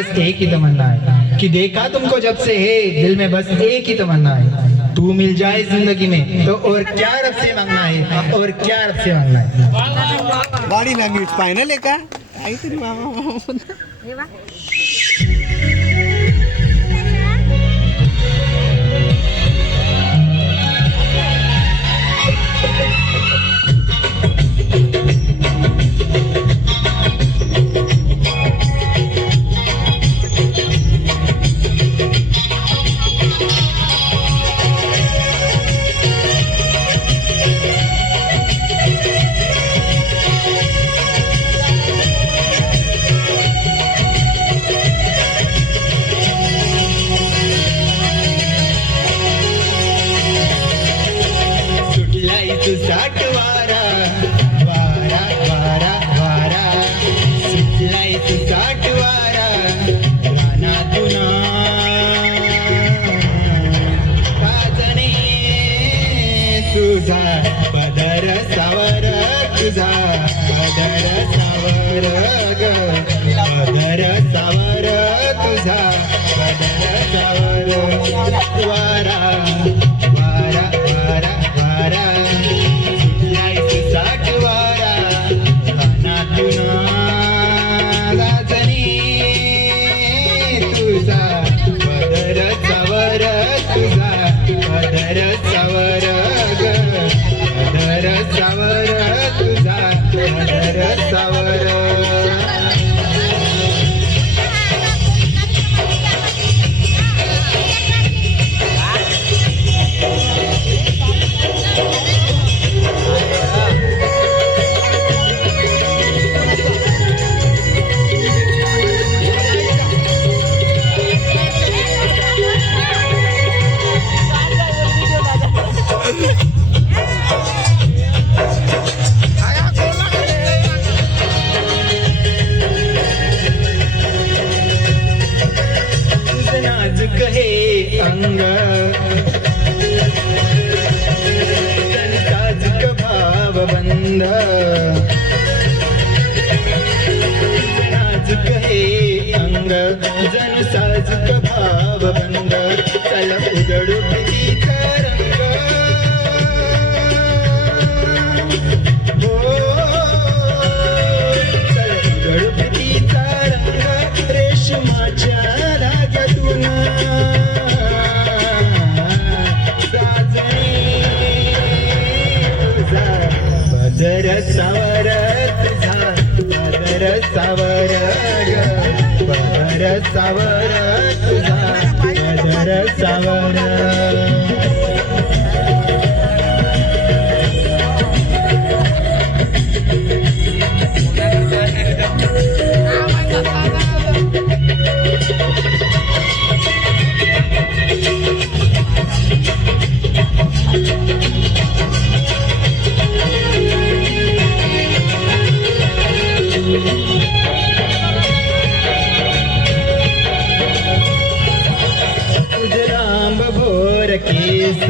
बस एक ही तमन्ना है कि देखा तुमको जब से है, दिल में बस एक ही तमन्ना है, तू मिल जाए जिंदगी में तो और क्या रब से मांगना है, और क्या रब से मांगना है। बॉडी लँग्वेज फायनल आहे का काहीतरी बाबा साठ वारा वारा वारा वारा सुटलाय तू साठ वारा राना तुना काजणे तुझा पदर सावर तुझा पदर सावर ग पदर सावर तुझा पदर सावर वारा वारा वारा वारा तुझा पदर सावर तुझा पदर सावर ग पदर सावर तुझा पदर सावर नाजुक हे अंग नाजुक भाव बंद नाजुक हे अंग जन साजुक भाव बंद चल उजळू प्रीतीचा रंग हो चल उजळू प्रीतीचा रंग रेशमाच्या पदर सावर तुझा पदर सावर पदर सावर तुझा पदर सावर केस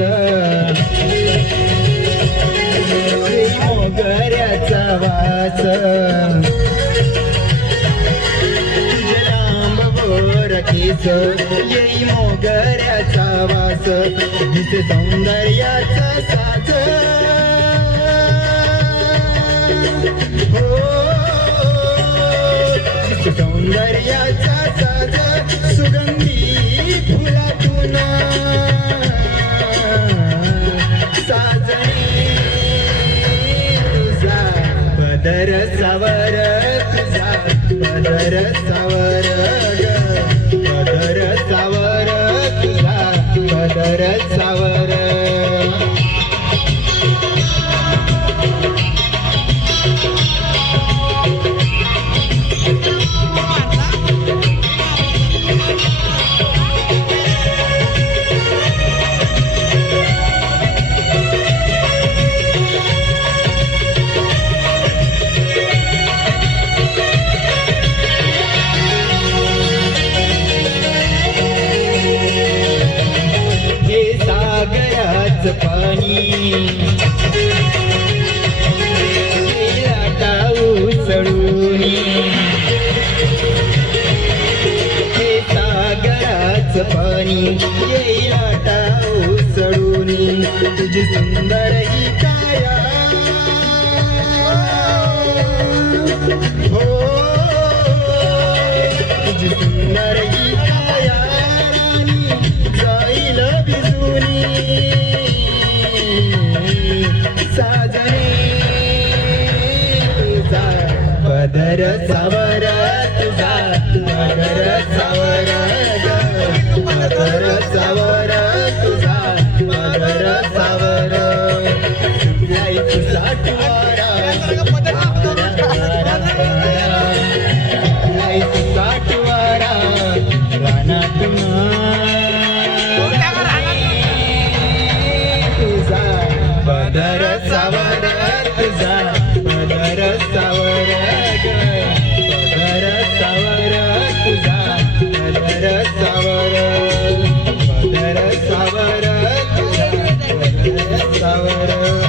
मोगऱ्याचा वास तुझे लांब भोर केस येई मोगऱ्याचा वास दिसे सौंदर्याचा साज हो दिसे सौंदर्याचा साज सुगंधी फुलातून पदर सावर तुझा पदर सावर पदर सावर तुझा पदर सावर पाणी येईल आता ओसळून तुझी सुंदर ही काया हो तुझी सुंदर ही काया राणी जाईल भिजून साजने तुझा पदर सावर तुझा पदर सावर पदर सावर तुझा पदर सावर सुटलाय तुझा टुवारा सुटलाय तुझा टुवारा रानातून तुझा पदर सावर तुझा पदर सावर पदर सावर तुझा पदर सावर पदर सावर तुझा पदर सावर